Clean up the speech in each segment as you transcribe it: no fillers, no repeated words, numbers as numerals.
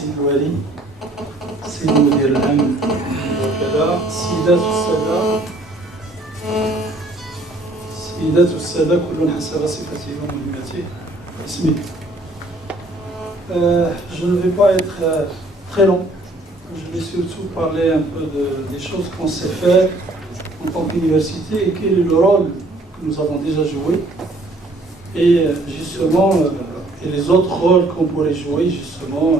سيد الوالي سيد المدير العام وكذا السيدات والسادة كل حسب صفته ومهمته اسمه. Je ne vais pas être très long. Je vais surtout parler un peu des choses qu'on sait faire en tant qu'université et quel est le rôle que nous avons déjà joué et justement et les autres rôles qu'on pourrait jouer justement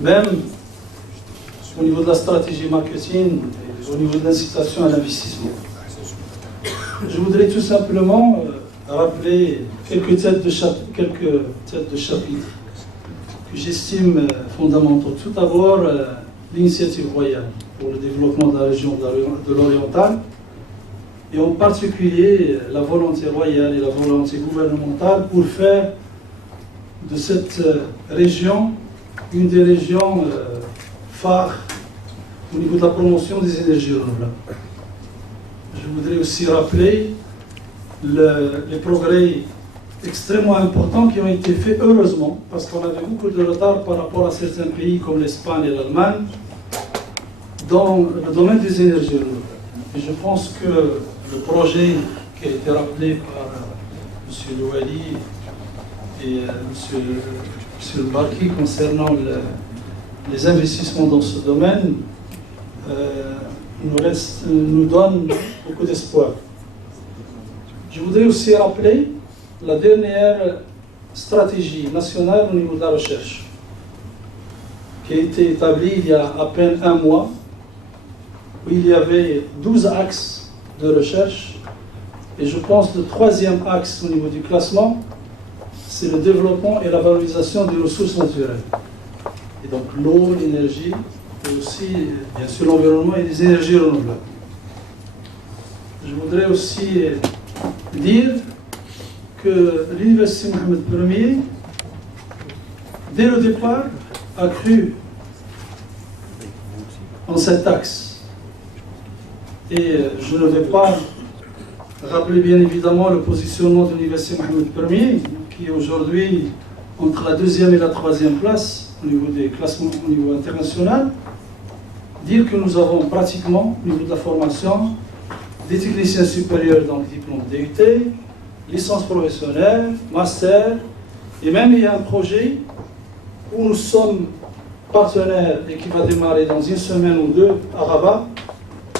même au niveau de la stratégie marketing et au niveau de l'incitation à l'investissement. Je voudrais tout simplement rappeler quelques têtes de chapitre que j'estime fondamentaux. Tout d'abord, l'initiative royale pour le développement de la région de l'Oriental, et en particulier la volonté royale et la volonté gouvernementale pour faire de cette région une des régions phares au niveau de la promotion des énergies renouvelables. Je voudrais aussi rappeler les progrès extrêmement importants qui ont été faits, heureusement, parce qu'on avait beaucoup de retard par rapport à certains pays comme l'Espagne et l'Allemagne dans le domaine des énergies renouvelables. Et je pense que le projet qui a été rappelé par M. Louali et M. Barki concernant les investissements dans ce domaine nous donne beaucoup d'espoir. Je voudrais aussi rappeler la dernière stratégie nationale au niveau de la recherche, qui a été établie il y a à peine un mois, où il y avait 12 axes de recherche, et je pense que le troisième axe au niveau du classement, c'est le développement et la valorisation des ressources naturelles. Et donc l'eau, l'énergie, et aussi, bien sûr, l'environnement et les énergies renouvelables. Je voudrais aussi dire que l'Université Mohamed Ier, dès le départ, a cru en cet axe. Et je ne vais pas rappeler bien évidemment le positionnement de l'Université Mohamed Ier, qui est aujourd'hui entre la 2e et la 3e place au niveau des classements au niveau international. Dire que nous avons pratiquement, au niveau de la formation, des techniciens supérieurs dans le diplôme DUT, licence professionnelle, master, et même il y a un projet où nous sommes partenaires et qui va démarrer dans une semaine ou deux à Rabat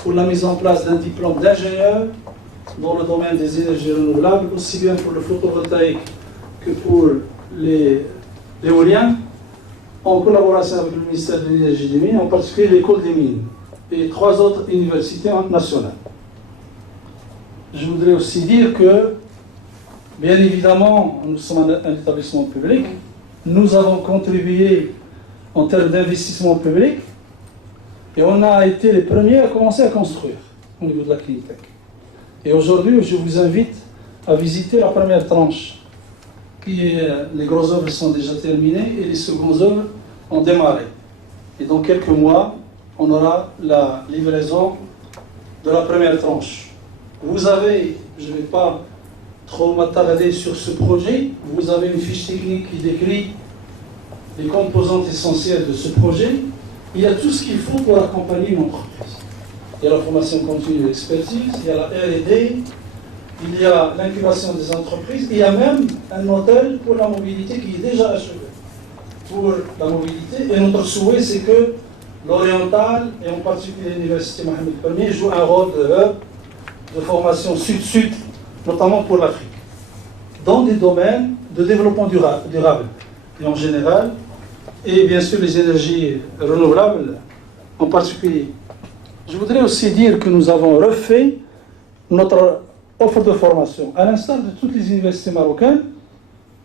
pour la mise en place d'un diplôme d'ingénieur dans le domaine des énergies renouvelables, aussi bien pour le photovoltaïque que pour l'éolien, en collaboration avec le ministère de l'Énergie et des Mines, en particulier l'école des mines et 3 autres universités nationales. Je voudrais aussi dire que, bien évidemment, nous sommes un établissement public, nous avons contribué en termes d'investissement public et on a été les premiers à commencer à construire au niveau de la Cleantech. Et aujourd'hui, je vous invite à visiter la première tranche, les grosses œuvres sont déjà terminées et les secondes œuvres ont démarré. Et dans quelques mois, on aura la livraison de la première tranche. Vous avez, je ne vais pas trop m'attarder sur ce projet, vous avez une fiche technique qui décrit les composantes essentielles de ce projet. Il y a tout ce qu'il faut pour accompagner une entreprise. Il y a la formation continue d'expertise, il y a la R&D, il y a l'incubation des entreprises, il y a même un modèle pour la mobilité qui est déjà achevé. Pour la mobilité, et notre souhait, c'est que l'Oriental, et en particulier l'Université Mohamed Ier, joue un rôle de formation sud-sud, notamment pour l'Afrique, dans des domaines de développement durable, et en général, et bien sûr les énergies renouvelables en particulier. Je voudrais aussi dire que nous avons refait notre offre de formation. À l'instar de toutes les universités marocaines,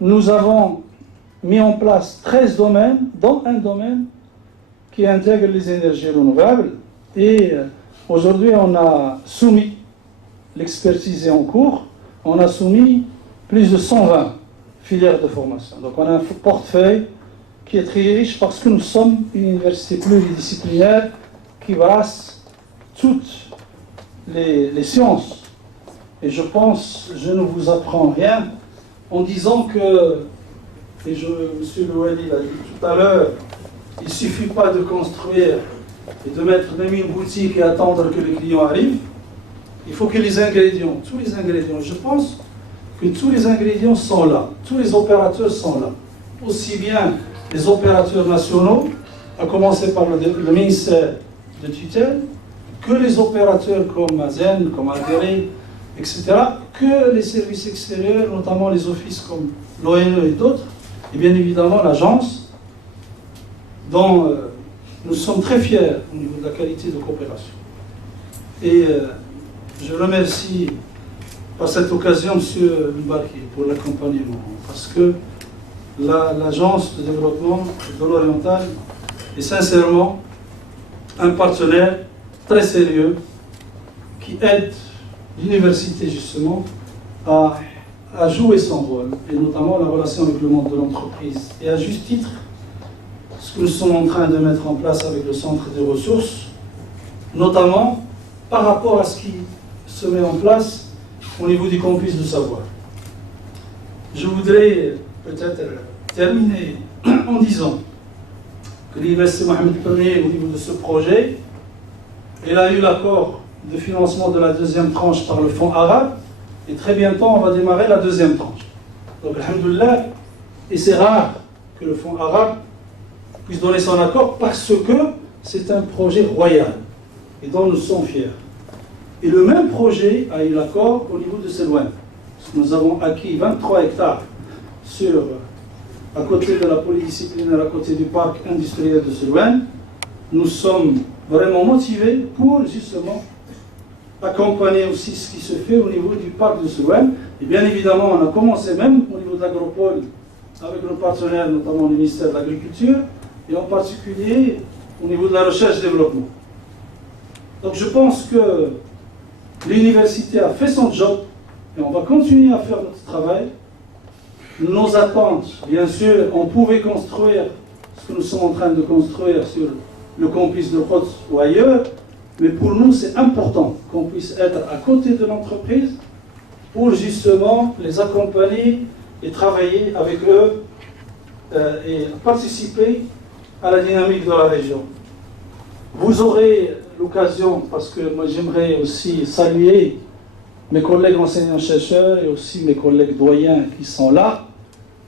nous avons mis en place 13 domaines, dont un domaine qui intègre les énergies renouvelables. Et aujourd'hui, on a soumis, l'expertise est en cours, on a soumis plus de 120 filières de formation. Donc on a un portefeuille qui est très riche parce que nous sommes une université pluridisciplinaire qui brasse toutes les sciences. Et je pense, je ne vous apprends rien en disant que, et M. Louali l'a dit tout à l'heure, Il ne suffit pas de construire et de mettre même une boutique et attendre que les clients arrivent. Il faut que les ingrédients, tous les ingrédients, je pense que tous les ingrédients sont là, tous les opérateurs sont là. Aussi bien les opérateurs nationaux, à commencer par le ministère de tutelle, que les opérateurs comme Azen, comme Algérie, etc., que les services extérieurs, notamment les offices comme l'ONE et d'autres, et bien évidemment l'agence, dont nous sommes très fiers au niveau de la qualité de coopération. Et je remercie par cette occasion M. Mbarki pour l'accompagnement, parce que l'agence de développement de l'Oriental est sincèrement un partenaire très sérieux qui aide l'université justement à jouer son rôle, et notamment la relation avec le monde de l'entreprise. Et à juste titre, ce que nous sommes en train de mettre en place avec le centre des ressources, notamment par rapport à ce qui se met en place au niveau du campus de savoir. Je voudrais peut-être terminer en disant que l'Université Mohamed Ier, au niveau de ce projet, elle a eu l'accord de financement de la deuxième tranche par le fonds arabe, et très bientôt on va démarrer la deuxième tranche. Donc, alhamdoulilah, et c'est rare que le fonds arabe puisse donner son accord parce que c'est un projet royal et dont nous sommes fiers. Et le même projet a eu l'accord au niveau de Selouane. Nous avons acquis 23 hectares à côté de la polydisciplinaire, à côté du parc industriel de Selouane. Nous sommes vraiment motivés pour justement accompagner aussi ce qui se fait au niveau du parc de Selouane. Et bien évidemment, on a commencé même au niveau de l'agropole avec nos partenaires, notamment le ministère de l'Agriculture, et en particulier au niveau de la recherche-développement. Donc je pense que l'université a fait son job et on va continuer à faire notre travail. Nos attentes, bien sûr, on pouvait construire ce que nous sommes en train de construire sur le campus de Khots ou ailleurs, mais pour nous c'est important qu'on puisse être à côté de l'entreprise pour justement les accompagner et travailler avec eux et participer à la dynamique de la région. Vous aurez l'occasion, parce que moi j'aimerais aussi saluer mes collègues enseignants-chercheurs et aussi mes collègues doyens qui sont là.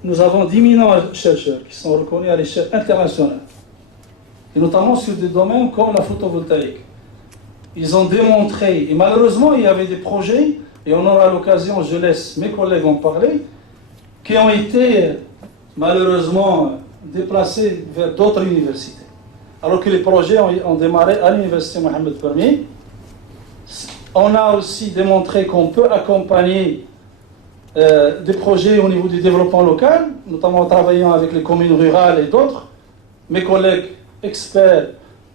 Nous avons d'éminents chercheurs qui sont reconnus à l'échelle internationale, et notamment sur des domaines comme la photovoltaïque. Ils ont démontré, et malheureusement il y avait des projets, et on aura l'occasion, je laisse mes collègues en parler, qui ont été malheureusement déplacés vers d'autres universités. Alors que les projets ont démarré à l'Université Mohamed Ier. On a aussi démontré qu'on peut accompagner des projets au niveau du développement local, notamment en travaillant avec les communes rurales et d'autres. Mes collègues experts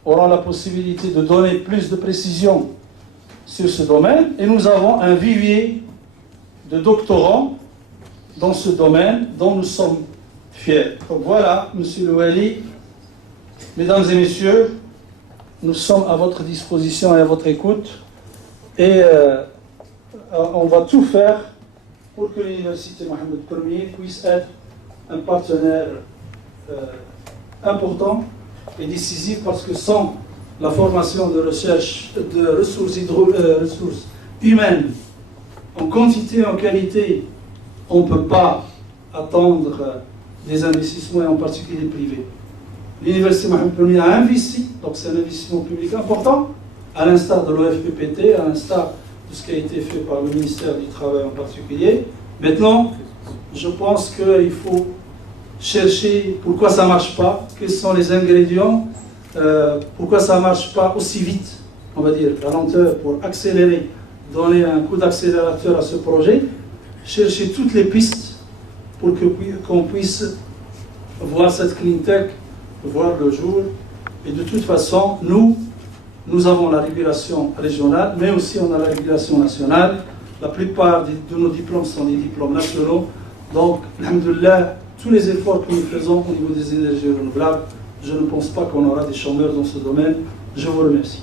auront la possibilité de donner plus de précisions sur ce domaine. Et nous avons un vivier de doctorants dans ce domaine dont nous sommes fiers. Donc voilà, Monsieur le Wali, mesdames et messieurs, nous sommes à votre disposition et à votre écoute. Et on va tout faire pour que l'Université Mohamed Ier puisse être un partenaire important et décisif, parce que sans la formation de recherche de ressources humaines en quantité et en qualité, on ne peut pas attendre des investissements, et en particulier privés. L'Université Mohamed Ier a investi, donc c'est un investissement public important, à l'instar de l'OFPPT, à l'instar de ce qui a été fait par le ministère du Travail en particulier. Maintenant, je pense qu'il faut chercher pourquoi ça ne marche pas, quels sont les ingrédients, pourquoi ça ne marche pas aussi vite, on va dire, la lenteur, pour accélérer, donner un coup d'accélérateur à ce projet, chercher toutes les pistes pour qu'on puisse voir cette clean tech voir le jour. Et de toute façon, nous avons la régulation régionale, mais aussi on a la régulation nationale. La plupart de nos diplômes sont des diplômes nationaux. Donc, alhamdoulilah, tous les efforts que nous faisons au niveau des énergies renouvelables, je ne pense pas qu'on aura des chômeurs dans ce domaine. Je vous remercie.